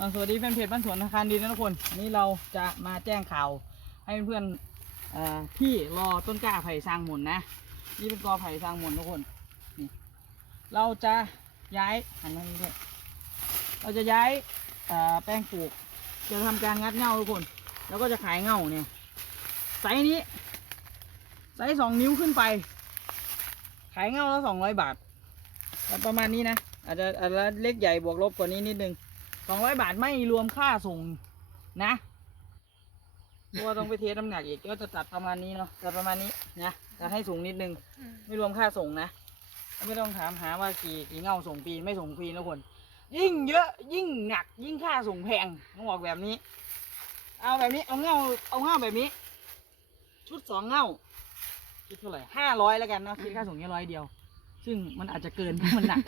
สวัสดีแฟนเพจบ้านสวนอาคารดีนะทุกคนนนี้เราจะมาแจ้งข่าวให้เพื่อนๆเอ่อที่รอต้นกล้าไผ่สร้างหมุนนะ นี่เป็นกอไผ่สร้างหมุนทุกคนนี่เราจะย้ายหันมานี้ด้วยเราจะย้ายแปลงปลูก จะทำการงัดเง่าทุกคน แล้วก็จะขายเง่าเนี่ยไซส์นี้ไซส์สองนิ้วขึ้นไป ขายเง่าละสองร้อยบาทประมาณนี้นะอาจจะอาจจะเล็กใหญ่บวกลบกว่านี้นิดนึง สองร้อยบาทไม่รวมค่าส่งนะเพราะว่าต้องไปเทสน้ำหนักอีกก็จะจัดประมาณนี้เนาะจัดประมาณนี้นะจะให้สูงนิดนึง ไม่รวมค่าส่งนะ ไม่ต้องถามหาว่ากี่กี่เงาส่งฟรีไม่ส่งฟรีนะคน ยิ่งเยอะ ยิ่งหนัก ยิ่งค่าส่งแพงต้องบอกแบบนี้ เอาแบบนี้ เอาเงาเอาเงาแบบนี้ ชุดสองเงาคิดเท่าไหร่ห้าร้อยแล้วกันเนาะคิดค่าส่งแค่ร้อยเดียว ซึ่งมันอาจจะเกินเพราะมันหนัก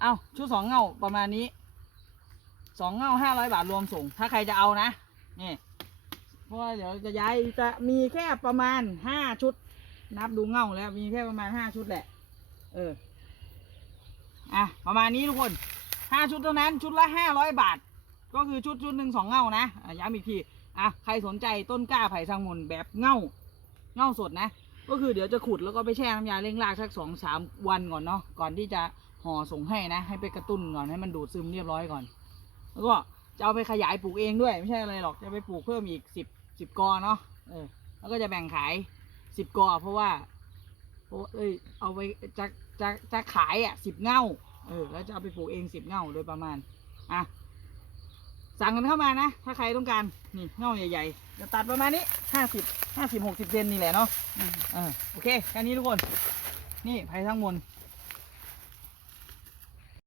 เอาชุดสองเงาประมาณนี้ สองเง่าห้าร้อยบาทรวมส่ง ถ้าใครจะเอานะนี่เพราะว่าเดี๋ยวจะย้ายจะมีแค่ประมาณห้าชุด นับดูเง่าแล้วมีแค่ประมาณห้าชุดแหละ เอออะประมาณนี้ทุกคนห้าชุดเท่านั้นชุดละห้าร้อยบาท ก็คือชุดชุดหนึ่งสองเง่านะย้ำอีกทีอะใครสนใจต้นกล้าไผ่สังมุนแบบเง่าเง่าสดนะ ก็คือเดี๋ยวจะขุดแล้วก็ไปแช่น้ำยาเร่งรากสักสองสามวันก่อนเนาะก่อนที่จะห่อส่งให้นะ ให้ไปกระตุ้นก่อนให้มันดูดซึมเรียบร้อยก่อน แล้วก็จะเอาไปขยายปลูกเองด้วยไม่ใช่อะไรหรอกจะไปปลูกเพิ่มอีกสิบสิบกอเนาะเออแล้วก็จะแบ่งขายสิบกอเพราะว่าเพราะว่าเอ้ยเอาไปจะจะจะขายอะสิบเง่าเออแล้วจะเอาไปปลูกเองสิบเง่าโดยประมาณอะสั่งกันเข้ามานะ ถ้าใครต้องการนี่เง่าใหญ่ๆจะตัดประมาณนี้ห้าสิบห้าสิบหกสิบเซนนี่แหละเนาะเออโอเคแค่นี้ทุกคน นี่ไผ่ทั้งมวล